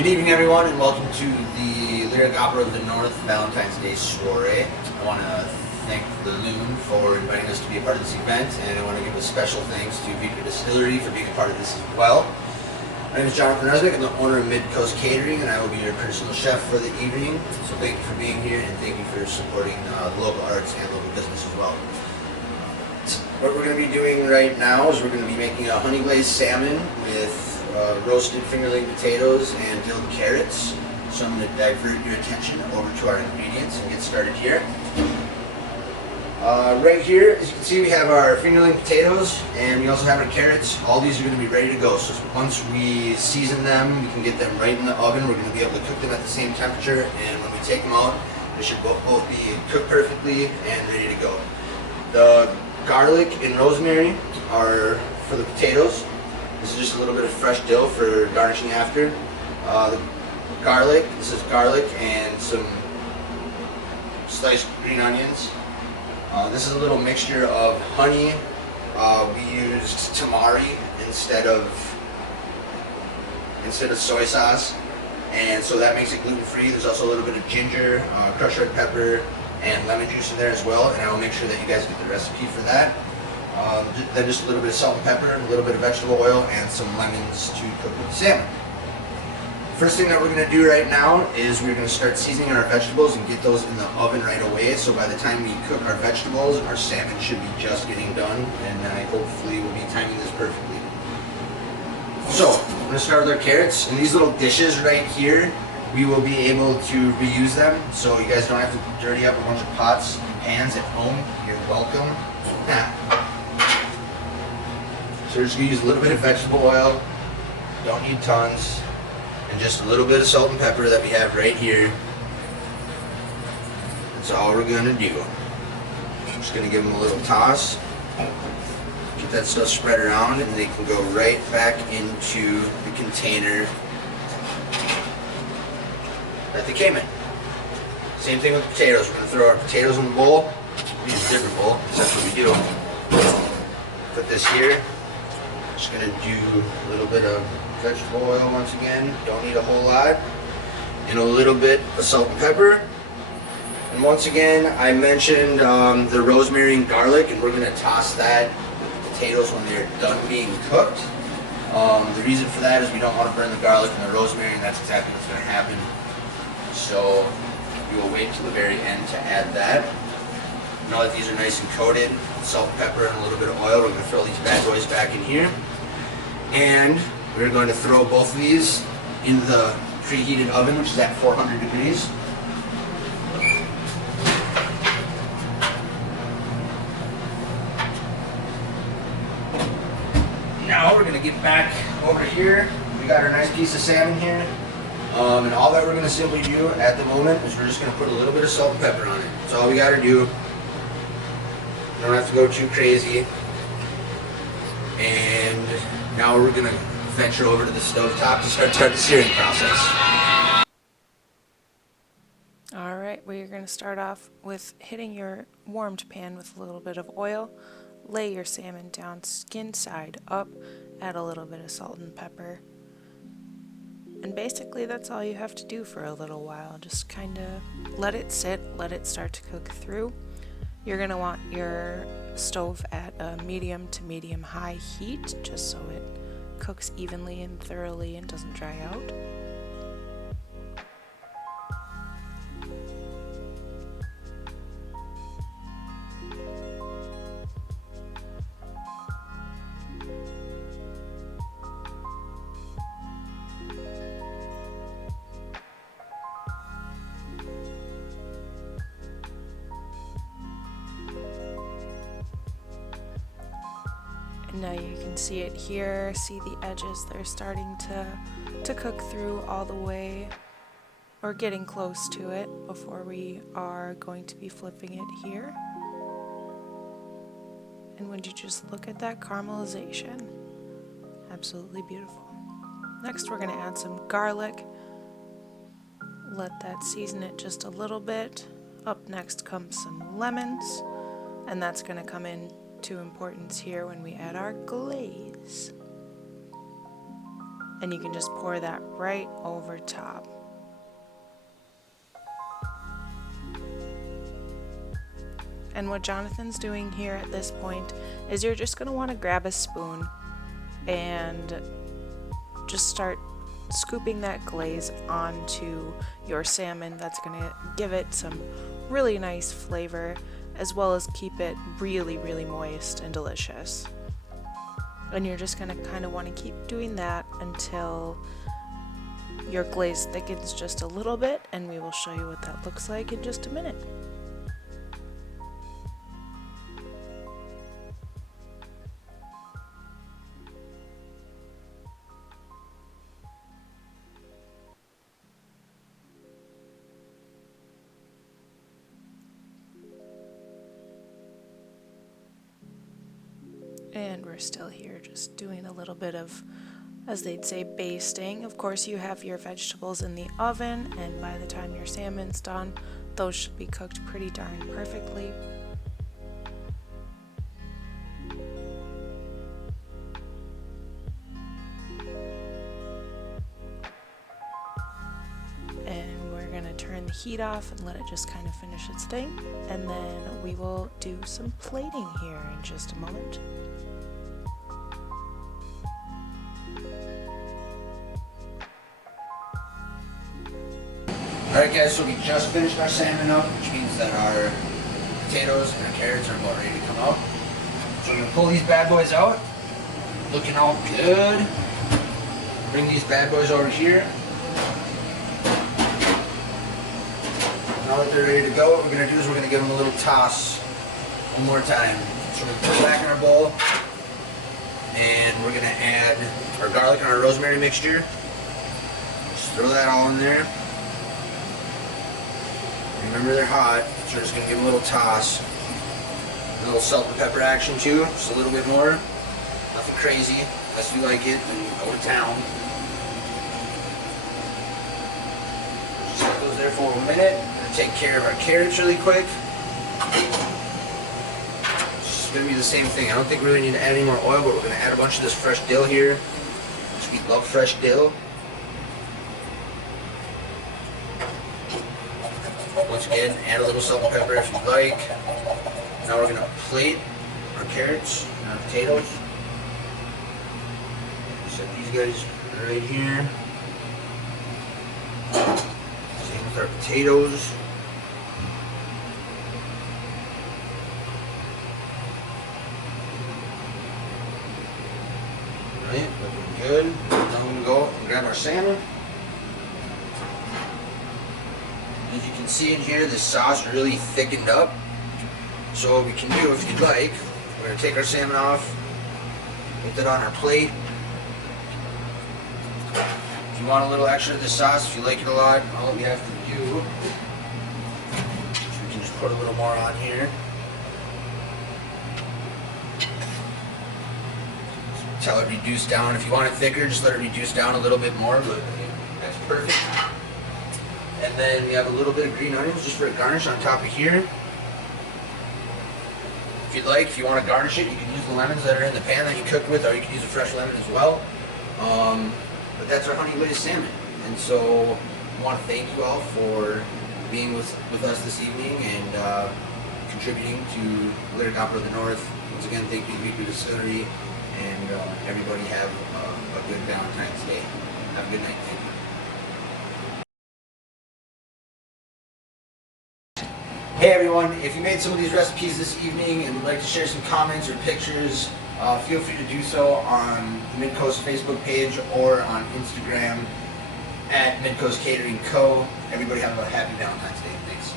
Good evening, everyone, and welcome to the Lyric Opera of the North Valentine's Day soiree. I want to thank the LOON for inviting us to be a part of this event, and I want to give a special thanks to Vikre Distillery for being a part of this as well. My name is Jonathan Resnick. I'm the owner of Mid-Coast Catering, and I will be your personal chef for the evening. So thank you for being here, and thank you for supporting the local arts and local business as well. What we're going to be doing right now is we're going to be making a honey glazed salmon with roasted fingerling potatoes and dilled carrots. So I'm going to divert your attention over to our ingredients and get started here. Right here, as you can see, we have our fingerling potatoes and we also have our carrots. All these are going to be ready to go. So once we season them, we can get them right in the oven. We're going to be able to cook them at the same temperature, and when we take them out, they should both be cooked perfectly and ready to go. The garlic and rosemary are for the potatoes. This is just a little bit of fresh dill for garnishing after. The garlic, this is garlic and some sliced green onions. This is a little mixture of honey. We used tamari instead of soy sauce, and so that makes it gluten-free. There's also a little bit of ginger, crushed red pepper, and lemon juice in there as well, and I will make sure that you guys get the recipe for that. Then just a little bit of salt and pepper, a little bit of vegetable oil, and some lemons to cook with the salmon. First thing that we're going to do right now is we're going to start seasoning our vegetables and get those in the oven right away. So by the time we cook our vegetables, our salmon should be just getting done, and I hopefully will be timing this perfectly. So we're going to start with our carrots, and these little dishes right here, we will be able to reuse them, so you guys don't have to dirty up a bunch of pots and pans at home. You're welcome. So we're just going to use a little bit of vegetable oil, don't need tons, and just a little bit of salt and pepper that we have right here. That's all we're going to do. I'm just going to give them a little toss, get that stuff spread around, and they can go right back into the container that they came in. Same thing with potatoes. We're going to throw our potatoes in the bowl. We use a different bowl, because that's what we do. Put this here. Just going to do a little bit of vegetable oil once again. Don't need a whole lot. And a little bit of salt and pepper. And once again, I mentioned the rosemary and garlic, and we're going to toss that with the potatoes when they're done being cooked. The reason for that is we don't want to burn the garlic and the rosemary, and that's exactly what's going to happen. So we will wait till the very end to add that. Now that these are nice and coated with salt and pepper and a little bit of oil, we're going to throw these bad boys back in here. And we're going to throw both of these in the preheated oven, which is at 400 degrees. Now we're going to get back over here. We got our nice piece of salmon here. And all that we're going to simply do at the moment is we're just going to put a little bit of salt and pepper on it. That's all we got to do. You don't have to go too crazy. And now we're going to venture over to the stove top to start the searing process. Alright, we're going to start off with hitting your warmed pan with a little bit of oil. Lay your salmon down skin side up, add a little bit of salt and pepper. And basically that's all you have to do for a little while. Just kind of let it sit, let it start to cook through. You're going to want your stove at a medium to medium high heat, just so it cooks evenly and thoroughly and doesn't dry out. And now you can see it here, see the edges, they're starting to cook through all the way, or getting close to it before we are going to be flipping it here. And would you just look at that caramelization? Absolutely beautiful. Next we're going to add some garlic. Let that season it just a little bit. Up next comes some lemons, and that's going to come into importance here when we add our glaze. and you can just pour that right over top. And what Jonathan's doing here at this point is you're just going to want to grab a spoon and just start scooping that glaze onto your salmon. That's going to give it some really nice flavor, as well as keep it really, really moist and delicious. And you're just going to kind of want to keep doing that until your glaze thickens just a little bit, and we will show you what that looks like in just a minute. And we're still here just doing a little bit of, as they'd say, basting. Of course, you have your vegetables in the oven, and by the time your salmon's done, those should be cooked pretty darn perfectly. And we're gonna turn the heat off and let it just kind of finish its thing, and then we will do some plating here in just a moment. Alright guys, so we just finished our salmon up, which means that our potatoes and our carrots are about ready to come out. So we're going to pull these bad boys out, looking all good. Bring these bad boys over here. Now that they're ready to go, what we're going to do is we're going to give them a little toss one more time. So we're going to put it back in our bowl, and we're going to add our garlic and our rosemary mixture. Just throw that all in there. Remember, they're hot, so we're just going to give them a little toss. A little salt and pepper action too, just a little bit more. Nothing crazy, unless you like it, then go to town. Just let those there for a minute. We're going to take care of our carrots really quick. It's going to be the same thing. I don't think we really need to add any more oil, but we're going to add a bunch of this fresh dill here. We love fresh dill. Once again, add a little salt and pepper if you'd like. Now we're going to plate our carrots and our potatoes. Set these guys right here. Same with our potatoes. Alright, looking good. Now we're going to go and grab our salmon. As you can see in here, this sauce really thickened up. So what we can do, if you'd like, we're going to take our salmon off, put that on our plate. If you want a little extra of this sauce, if you like it a lot, all we have to do is we can just put a little more on here. Tell it reduce down. If you want it thicker, just let it reduce down a little bit more, but that's perfect. And then we have a little bit of green onions just for a garnish on top of here. If you'd like, if you want to garnish it, you can use the lemons that are in the pan that you cooked with, or you can use a fresh lemon as well. But that's our honey glazed salmon. And so I want to thank you all for being with us this evening and contributing to Glazed Opera of the North. Once again, thank you to Vikre Distillery, and everybody have a good Valentine's Day. Have a good night. Thank you. Hey everyone, if you made some of these recipes this evening and would like to share some comments or pictures, feel free to do so on the Midcoast Facebook page or on Instagram at Midcoast Catering Co. Everybody have a happy Valentine's Day. Thanks.